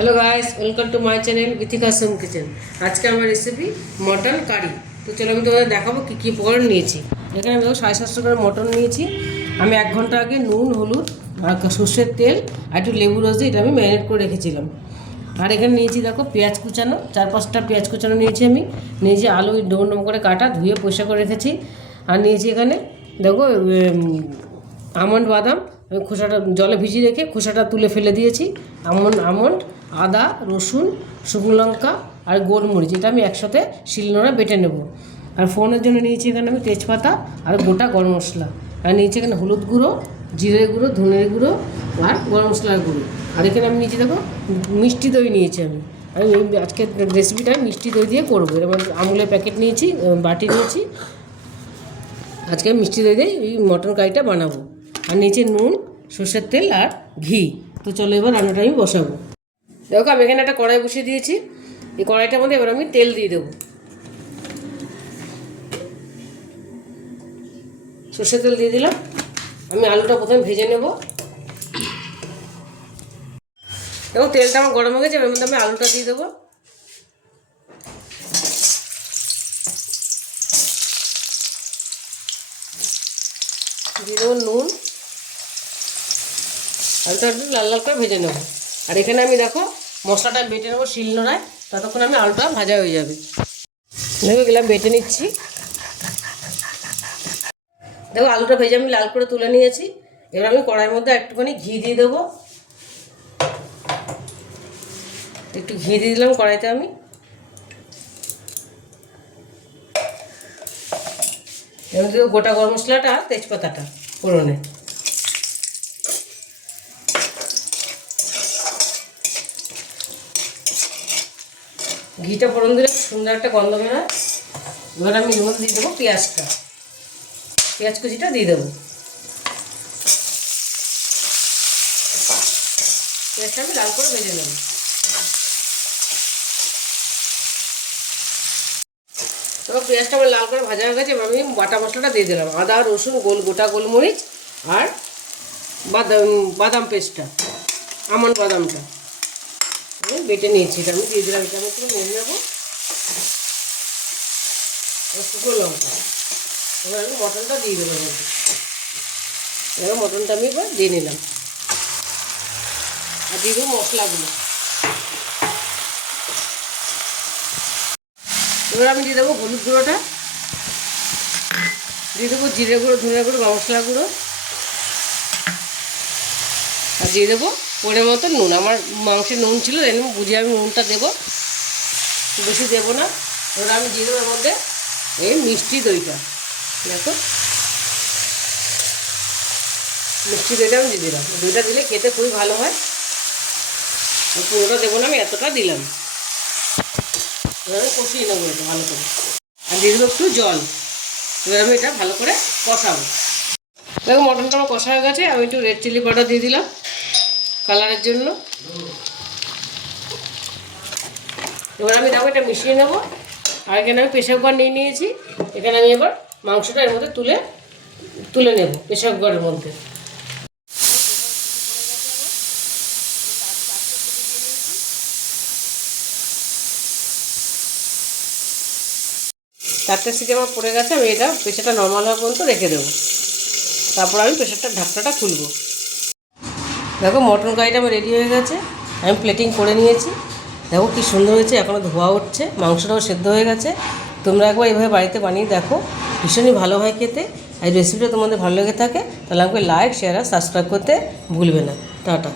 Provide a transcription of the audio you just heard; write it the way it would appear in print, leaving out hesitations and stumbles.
Hello guys, welcome to my channel Geetika Som kitchen. आज के हमारे रेसिपी मटन কারি। तो चलो আমি তোমাদের দেখাবো কি কি উপকরণ নিয়েছি। এখানে আমি 750 গ্রাম মটন নিয়েছি। আমি 1 ঘন্টা আগে নুন, হলুদ আর সরষের তেল আর একটু লেবু রস দিয়ে এটা আমি ম্যারিনেট করে রেখেছিলাম। আর এখানে নিয়েছি দেখো পেঁয়াজ কুচানো, 4-5টা পেঁয়াজ কুচানো নিয়েছি। আমি নিয়েছি আলু ডোম ডোম করে কাটা, ধুয়ে পরিষ্কার করে রেখেছি। আর নিয়েছি এখানে দেখো আমন্ড বাদাম, আমি খোসাটা জলে ভিজিয়ে রেখে খোসাটা তুলে ফেলে দিয়েছি। আমন্ড, আদা, রসুন, শুকনো লঙ্কা আর গোলমরিচ, এটা আমি একসাথে শিলনোড়া বেটে নেব। আর ফোড়নের জন্য নিয়েছি এখানে আমি তেজপাতা আর গোটা গরম মশলা। আর নিয়েছি এখানে হলুদ গুঁড়ো, জিরে গুঁড়ো, ধনের গুঁড়ো আর গরম মশলার গুঁড়ো। আর এখানে আমি নিয়েছি দেখো মিষ্টি দই নিয়েছি। আমি আজকে রেসিপিটা মিষ্টি দই দিয়ে করবো। এবার আমুলের প্যাকেট নিয়েছি, বাটি নিয়েছি। আজকে মিষ্টি দই দিয়ে এই মটন কারিটা বানাবো। আর নিচে নুন, সর্ষের তেল আর ঘি। তো চলো এবার রান্নাটা আমি বসাবো। দেখো আমি এখানে একটা কড়াই বসিয়ে দিয়েছি। এই কড়াইটার মধ্যে এবার আমি তেল দিয়ে দেবো। সর্ষের তেল দিয়ে দিলাম। আমি আলুটা প্রথমে ভেজে নেব। দেখো তেলটা আমার গরম হয়ে গেছে, এর মধ্যে আমি আলুটা দিয়ে দেবো। দিয়ে দেবো নুন, আলুটা একটু লাল লাল করে ভেজে নেবো। আর এখানে আমি দেখো মশলাটা বেটে নেবো শিলনোড়ায়, ততক্ষণ আমি আলুটা ভাজা হয়ে যাবে। দেখো এগুলো বেটে নিচ্ছি। দেখো আলুটা ভেজে আমি লাল করে তুলে নিয়েছি। এবার আমি কড়াইয়ের মধ্যে একটুখানি ঘি দিয়ে দেবো। একটু ঘি দিয়ে দিলাম কড়াইতে আমি। এবার দেবো গোটা গরম মশলাটা, তেজপাতাটা ফোড়নে। ঘিটা ফোড়ন দিলে সুন্দর একটা গন্ধ বেরোয়। এবার আমি এর মধ্যে দিয়ে দেবো পেঁয়াজটা, পেঁয়াজ কুচিটা দিয়ে দেবো। পেঁয়াজটা আমি লাল করে ভেজে নেব। এবার পেঁয়াজটা আমার লাল করে ভাজা হয়ে গেছে। এবার আমি বাটা মশলাটা দিয়ে দিলাম। আদা, রসুন, গোটা গোলমরিচ আর বাদাম পেস্টটা, আমন্ড বাদামটা আমি বেটে নিয়েছি। এটা আমি দিয়ে দিলাম। এটা আমি পুরো নিয়ে নেবো। শুকনো লঙ্কা। এবার আমি মটনটা দিয়ে দেবো। এবার মটনটা আমি এবার দিয়ে নিলাম। আর দিয়ে দেবো মশলাগুলো। এবার আমি দিয়ে দেবো হলুদ গুঁড়োটা, দিয়ে দেবো জিরে গুঁড়ো, ধনে গুঁড়ো, গরম মশলা গুঁড়ো। আর দিয়ে দেবো পরিমাণ মতো নুন। আমার মাংসে নুন ছিল, এমনি বুঝে আমি নুনটা দেবো, বেশি দেবো না। এবার আমি দিয়ে দেবো এর মধ্যে এই মিষ্টি দইটা। দেখো মিষ্টি দইটা আমি দিয়ে দিলাম। দইটা দিলে খেতে খুবই ভালো হয়। পুরোটা দেবো না, আমি এতটা দিলাম। এবার আমি কষিয়ে নেবো এটা ভালো করে। আর দিয়ে দেবো একটু জল। এবার আমি এটা ভালো করে কষাবো। দেখো মটনটা আমার কষা হয়ে গেছে। আমি একটু রেড চিলি পাউডার দিয়ে দিলাম কালারের জন্য। এবার আমি দেখো এটা মিশিয়ে নেবো। আর এখানে আমি প্রেসার কুকার নিয়ে নিয়েছি। এখানে আমি এবার মাংসটা এর মধ্যে তুলে নেব প্রেসার কুকারের মধ্যে। চারটে সিটি আমার পড়ে গেছে। আমি এটা প্রেসারটা নর্মাল হওয়া পর্যন্ত রেখে দেবো। তারপর আমি প্রেসারটার ঢাকনাটা খুলবো। দেখো মটন কারিটা আমার রেডি হয়ে গেছে। আমি প্লেটিং করে নিয়েছি। দেখো কী সুন্দর হয়েছে, এখনও ধোয়া উঠছে, মাংসটাও সেদ্ধ হয়ে গেছে। তোমরা একবার এইভাবে বাড়িতে বানিয়ে দেখো, ভীষণই ভালো হয় খেতে। আর রেসিপিটা তোমাদের ভালো লেগে থাকে তাহলে আমাকে লাইক, শেয়ার আর সাবস্ক্রাইব করতে ভুলবে না। টাটা।